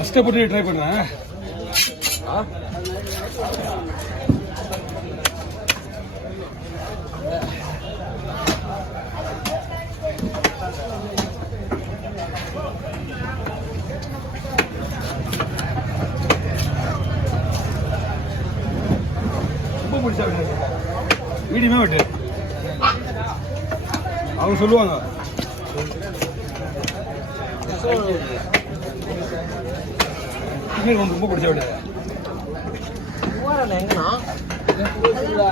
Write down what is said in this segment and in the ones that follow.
கஷ்டப்பட்டு ட்ரை பண்ணுறேன். ரொம்ப பிடிச்சா வீடியுமே விட்டு அவங்க சொல்லுவாங்க. ரொம்ப பிடிச்ச விட எங்கண்ணா இல்ல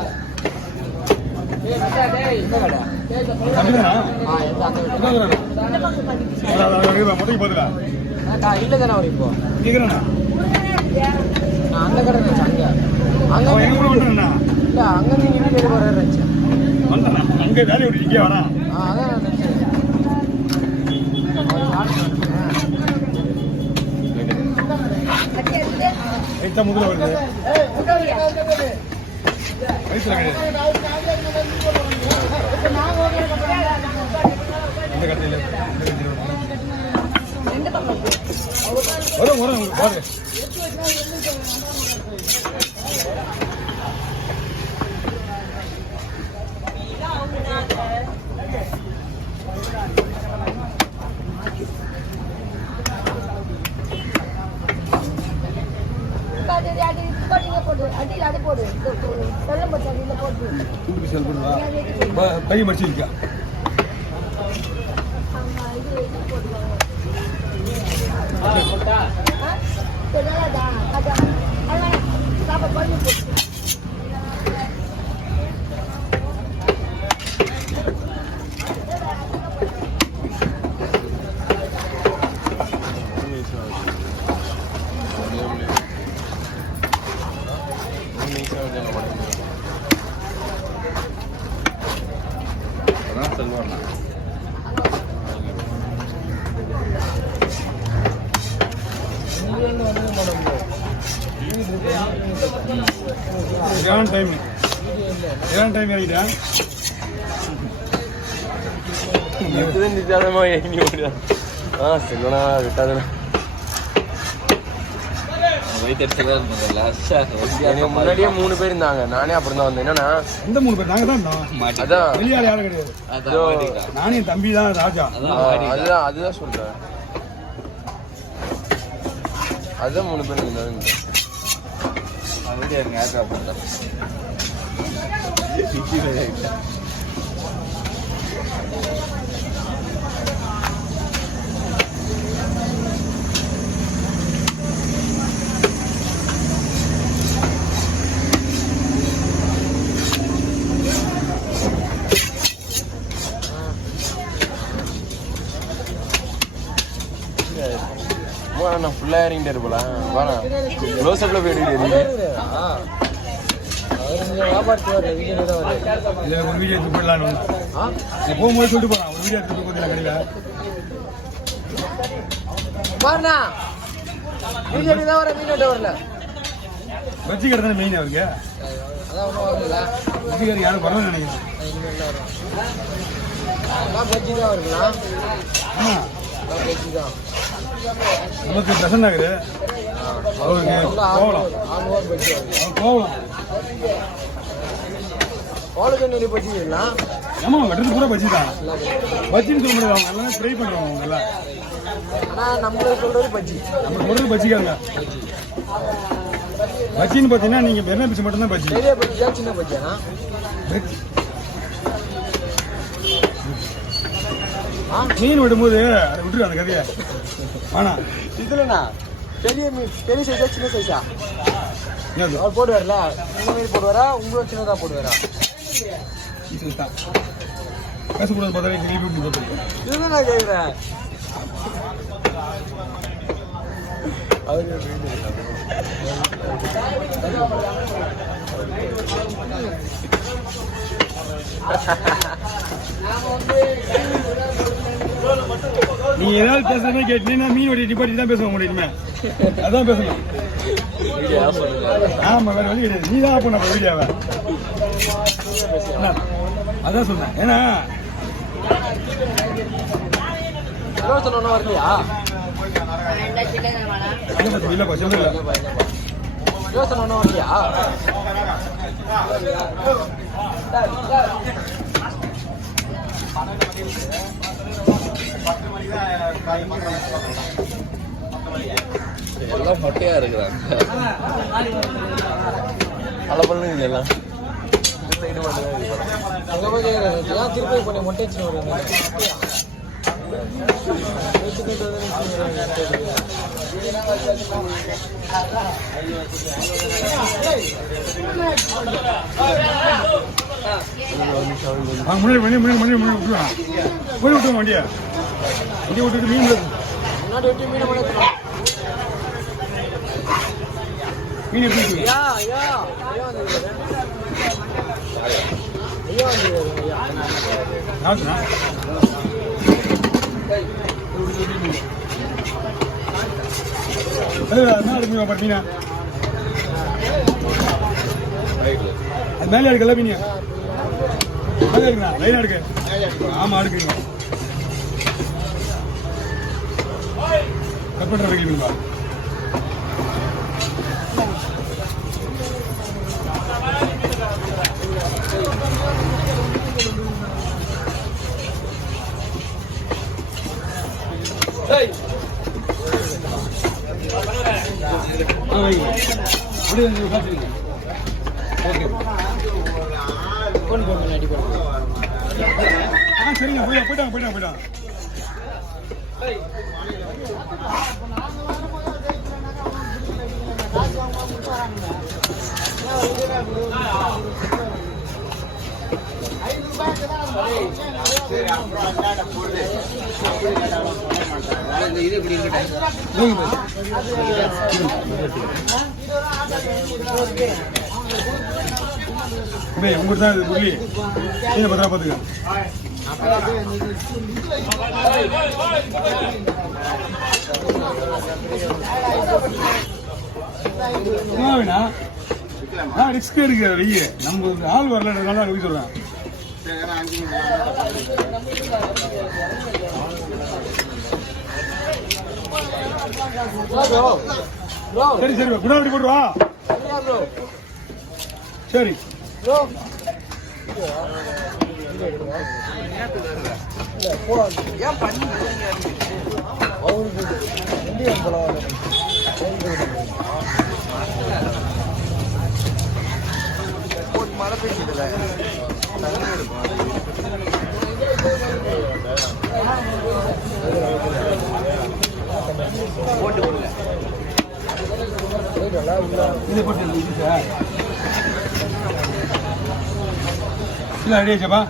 தானே அவர் இப்போ அந்த கடை இருந்துச்சு அங்க இல்ல அங்க நீங்க வீட்டுல வர இருந்துச்சு அங்க வேலையை விட்டு இங்கே வரா. அதான் ரைட்டா முதல்ல வருது வயசுல கிடையாது இந்த கடையில் வரும் வரும் பாரு. கை மடிச்சிருக்கா டைம் ஆகிட்டா செல்வனா விட்டாதுண்ணா முன்னாடியே 3 பேர் இருந்தாங்க. நானே அப்புறம் தான் வந்தேன். என்னன்னா இந்த 3 பேர் நாங்க தான் இருந்தோம். அதான் வெளியால யாரும் கிடையாது. நானே என் தம்பி தான் ராஜா. அதுதான் சொல்றேன். அதுதான் 3 பேர் இருந்தாங்க. நான் ஃபுல்லா இறங்கிட்டே இருப்பேன். க்ளோஸ் அப்ல போயிட்டு போகும்போது சொல்லிட்டு போறான். ஒரு வீடியோ எடுத்து போதில்லை கடையில பஜ்ஜி கடை தானே மெயின் அவருக்கு. பஜ்ஜி கடை யாரும் வரணும்னு நினைக்கிறேன். நமக்கு பிரசன்ன ஆகுது. அவருக்கு போகலாம் ஆமா வெட்டுறது கூட பஜ்ஜி தான். பஜ்ஜின்னு சொல்ல முடியாது. அவங்க எல்லாம் ட்ரை பண்றோம். அவங்க எல்லாம் நம்ம சொல்றது பஜ்ஜி. நம்ம சொல்றது பஜ்ஜிக்காங்க. பஜ்ஜின்னு பார்த்தீங்கன்னா நீங்க வெண்ணெய் பிச்சு மட்டும்தான் பஜ்ஜி. சின்ன பஜ்ஜியா மீன் விடும்போது அதை விட்டுரு அந்த கதையை. ஆனா இதுலண்ணா பெரிய மீன் பெரிய சைஸா சின்ன சைஸா அவர் போடுவார்ல இந்த மாதிரி போடுவாரா உங்களோட சின்னதா போடுவாரா? பேசக்கூடாது பார்த்தா திருப்பி போட்டு இதுதான் நான் கேட்குறேன். நீ ஏதாவது பேசுறதே கேட்டீங்கன்னா மீன் வடி டிபாட்டி தான் பேசுவோம் முடியுமே. அதான் பேசணும். ஆமா வேற வழி கிடையாது. நீ தான் பண்ண வீடியோவை. அதான் சொன்னேன். ஏன்னா இலவசம் ஒன்றும் வரலையா? இல்லப்பா சொல்லுங்க. இலவசம் ஒன்றும் வரலையா? எல்லாம் மொட்டையா இருக்கிறாங்க. பல பண்ணுங்க எல்லாம் அங்கே போய் கேட்குறேன் திருப்பி பண்ணி மொட்டை வச்சு வருவாங்க. முன்னாடி விட்டுருவா போய் விட்டுருவோம் வண்டியை விட்டுட்டு மீன் முன்னாடி விட்டு மீனை வளர்த்துறோம். மீன் எப்படி ஐயா ஐயா ஐயா வந்து ஐயா வந்து யாருண்ணா என்ன எடுக்கணும் பார்த்தீங்கன்னா அது மேலே எடுக்கல மீன் மேலே எடுக்கா லைனாக எடுக்க ஆமாம் எடுக்குங்க கட் பண்ணுற வைக்கிறீங்களா சரிங்க போயிட்டாங்க இது இப்படி உங்களுக்கு தான் புள்ளி பத்திரா பார்த்துக்க வேணா ரிஸ்க் எடுக்கிற வெய்ய நம்ம ஆள் வரலன்றதுனால நான் சொல்றேன். சரி சரி குணாவடி போட்டு வா. சரி மழை பெய்யுதுல போட்டு கொடுங்க இது போட்டு இல்லை ஐடியா